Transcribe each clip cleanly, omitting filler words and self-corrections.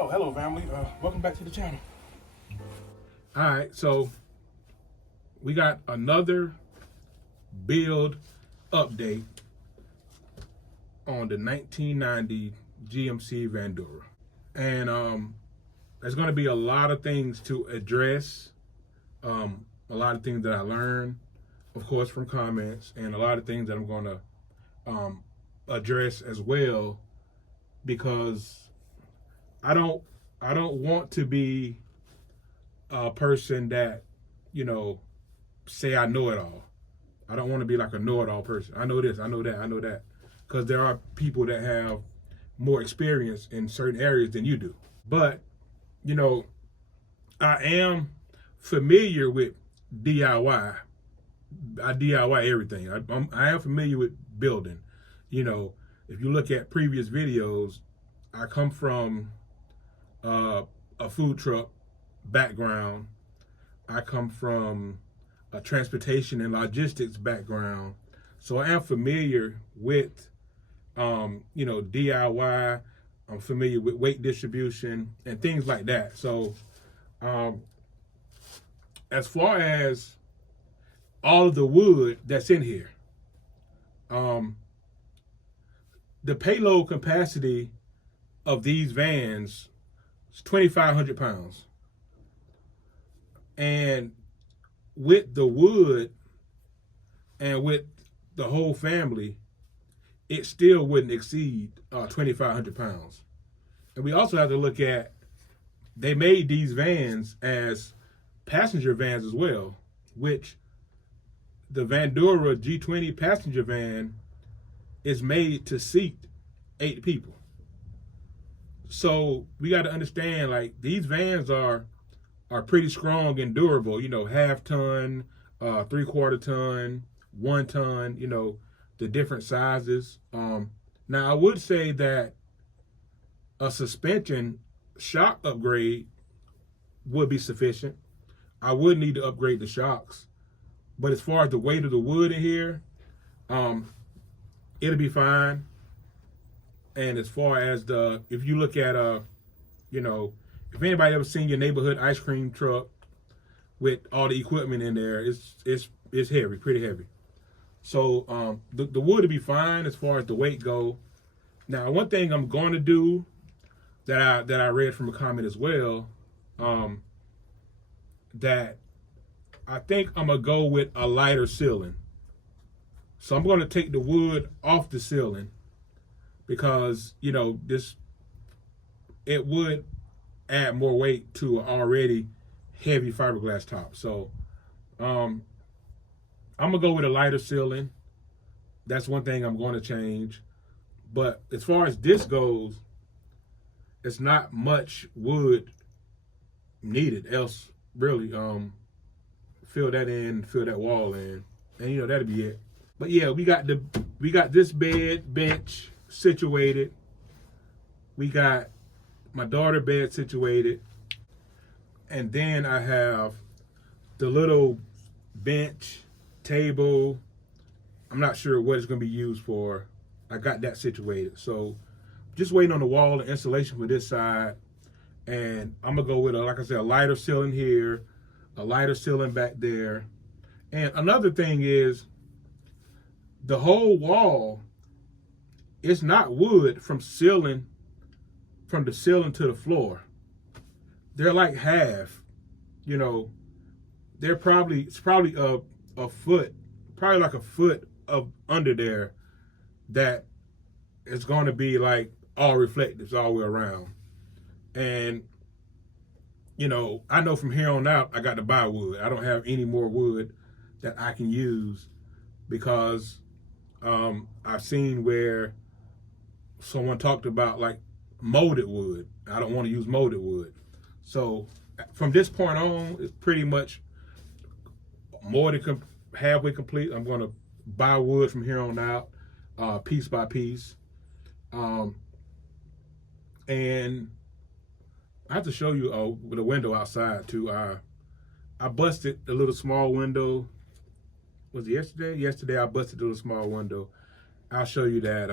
Oh, hello, family. Welcome back to the channel. All right, so we got another build update on the 1990 GMC Vandura. And there's going to be a lot of things to address, a lot of things that I learned, of course, from comments, and a lot of things that I'm going to address as well, because I don't want to be a person that, say I know it all. I don't want to be like a know-it-all person. I know this, I know that, I know that. Because there are people that have more experience in certain areas than you do. But, I am familiar with DIY. I DIY everything. I am familiar with building. If you look at previous videos, I come from a food truck background. I come from a transportation and logistics background. So I am familiar with, DIY. I'm familiar with weight distribution and things like that. So as far as all of the wood that's in here, the payload capacity of these vans is 2,500 pounds. And with the wood and with the whole family, it still wouldn't exceed 2,500 pounds. And we also have to look at, they made these vans as passenger vans as well, which the Vandura G20 passenger van is made to seat 8 people. So we got to understand, like, these vans are pretty strong and durable, half ton, 3/4 ton, 1 ton, the different sizes. Now I would say that a suspension shock upgrade would be sufficient. I would need to upgrade the shocks. But as far as the weight of the wood in here, it'll be fine. And as far as if you look at, if anybody ever seen your neighborhood ice cream truck with all the equipment in there, it's heavy, pretty heavy. So the wood will be fine as far as the weight go. Now, one thing I'm going to do that I read from a comment as well, that I think I'm gonna go with a lighter ceiling. So I'm going to take the wood off the ceiling because it would add more weight to an already heavy fiberglass top. So I'm gonna go with a lighter ceiling. That's one thing I'm going to change. But as far as this goes, it's not much wood needed else, really. Fill that in, fill that wall in, and that'll be it. But yeah, we got this bench situated. We got my daughter bed situated. And then I have the little bench, table. I'm not sure what it's going to be used for. I got that situated. So just waiting on the wall and insulation for this side. And I'm going to go with, like I said, a lighter ceiling here, a lighter ceiling back there. And another thing is, the whole wall is not wood from the ceiling to the floor. They're like half, it's probably a foot, probably like a foot of under there that is going to be like all reflective all the way around. And, I know from here on out, I got to buy wood. I don't have any more wood that I can use because I've seen where someone talked about like molded wood. I don't want to use molded wood. So from this point on, it's pretty much more than halfway complete. I'm going to buy wood from here on out, piece by piece. And I have to show you with a window outside too. I busted a little small window. Was it yesterday? Yesterday I busted a little small window. I'll show you that.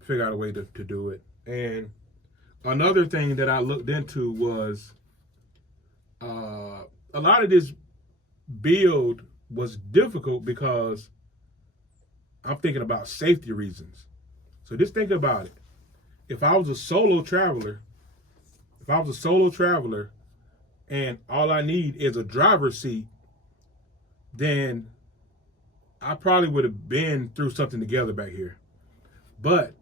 Figure out a way to do it. And Another thing that I looked into was a lot of this build was difficult because I'm thinking about safety reasons. So just think about it. If I was a solo traveler, and all I need is a driver's seat, then I probably would have been through something together back here. But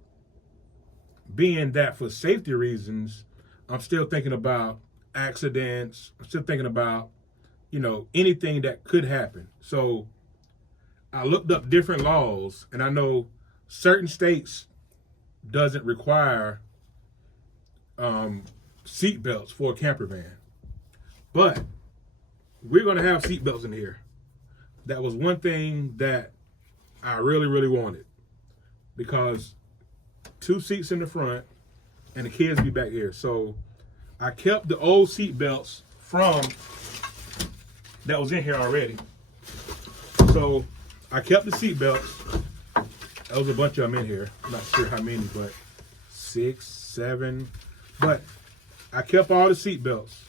being that for safety reasons, I'm still thinking about accidents. I'm still thinking about, anything that could happen. So I looked up different laws, and I know certain states doesn't require seat belts for a camper van. But we're going to have seat belts in here. That was one thing that I really, really wanted, because 2 seats in the front and the kids be back here. So I kept the old seat belts from that was in here already. So I kept the seat belts. There was a bunch of them in here. I'm not sure how many, but 6, 7. But I kept all the seat belts.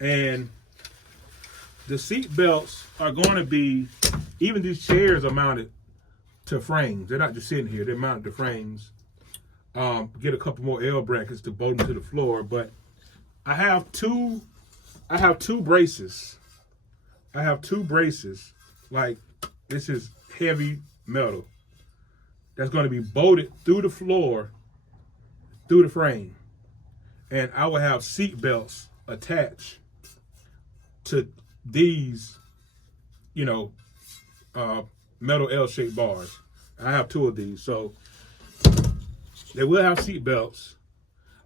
And the seat belts are going to be, even these chairs are mounted to frames. They're not just sitting here. They're mounted to frames. Get a couple more L brackets to bolt them to the floor. But I have two braces. Like, this is heavy metal that's going to be bolted through the floor, through the frame. And I will have seat belts attached to these, metal L-shaped bars. I have 2 of these. So they will have seat belts.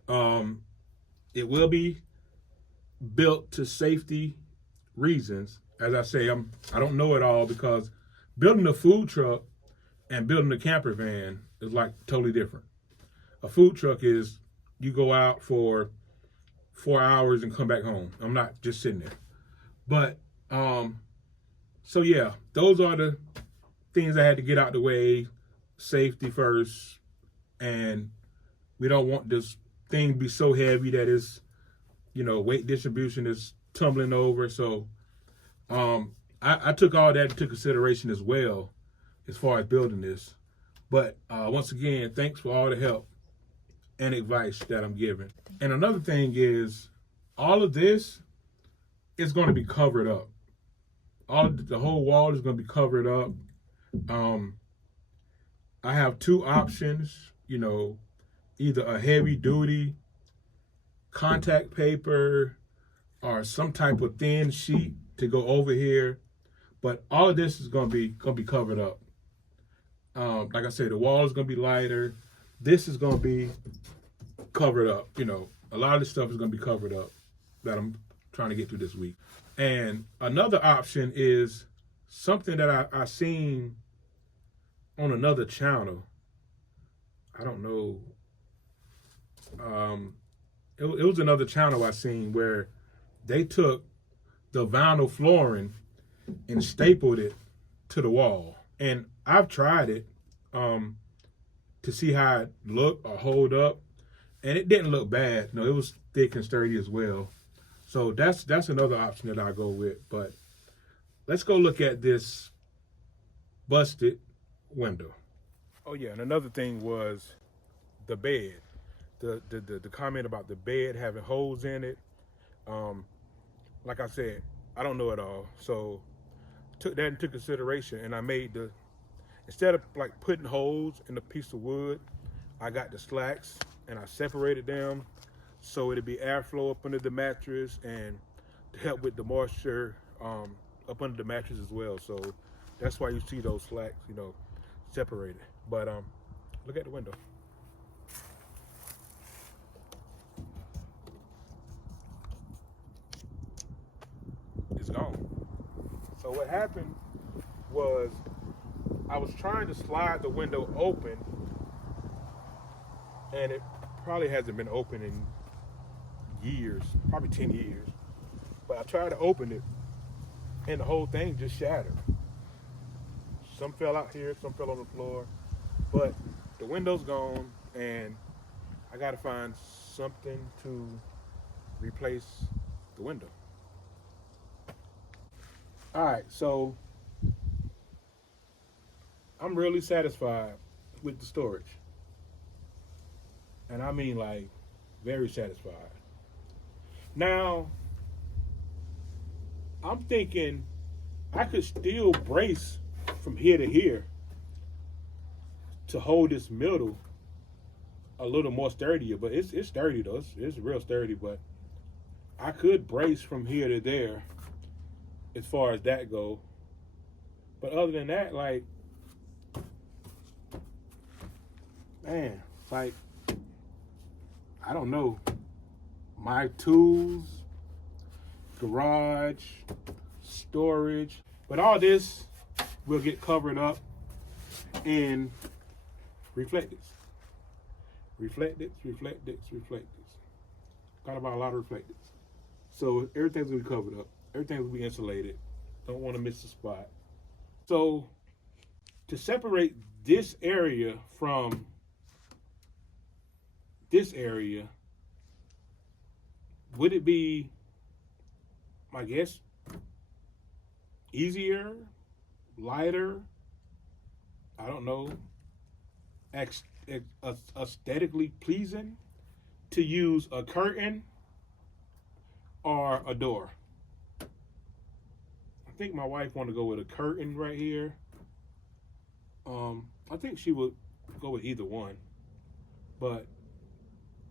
It will be built to safety reasons. As I say, I don't know it all, because building a food truck and building a camper van is like totally different. A food truck is you go out for 4 hours and come back home. I'm not just sitting there. But so yeah, those are the things I had to get out the way. Safety first, and we don't want this thing to be so heavy that it's, weight distribution is tumbling over. So I took all that into consideration as well as far as building this. But once again, thanks for all the help and advice that I'm giving. And another thing is, all of this is going to be covered up. The whole wall is going to be covered up. I have 2 options, either a heavy duty contact paper or some type of thin sheet to go over here. But all of this is going to be covered up. Like I said, the wall is going to be lighter. This is going to be covered up. A lot of this stuff is going to be covered up that I'm trying to get through this week. And another option is something that I seen on another channel. I don't know. It was another channel I seen where they took the vinyl flooring and stapled it to the wall. And I've tried it to see how it looked or hold up, and it didn't look bad. No, it was thick and sturdy as well. So that's another option that I go with. But let's go look at this busted window. Oh yeah, and another thing was the bed. The comment about the bed having holes in it. Like I said, I don't know it all. So took that into consideration, and I made instead of like putting holes in a piece of wood, I got the slats and I separated them so it'd be airflow up under the mattress and to help with the moisture up under the mattress as well. So that's why you see those slats, separated. But look at the window. It's gone. So what happened was I was trying to slide the window open, and it probably hasn't been open in years, probably 10 years. But I tried to open it, and the whole thing just shattered. Some fell out here, some fell on the floor, but the window's gone, and I gotta find something to replace the window. All right, so I'm really satisfied with the storage. And I mean like very satisfied. Now, I'm thinking I could still brace from here to here to hold this middle a little more sturdier, but it's sturdy though. It's real sturdy, but I could brace from here to there as far as that go. But other than that, like, man, like, I don't know. My tools, garage, storage, but all this will get covered up in reflectors. Reflectors. Got about a lot of reflectors. So everything's gonna be covered up. Everything's gonna be insulated. Don't want to miss the spot. So to separate this area from this area, would it be, I guess, easier, lighter, I don't know, aesthetically pleasing to use a curtain or a door? I think my wife want to go with a curtain right here. I think she would go with either one. But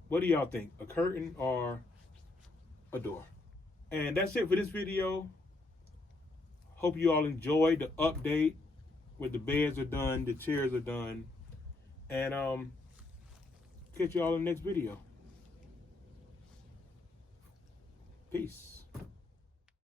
what do y'all think? A curtain or a door? And that's it for this video. Hope you all enjoyed the update where the beds are done, the chairs are done. And catch you all in the next video. Peace.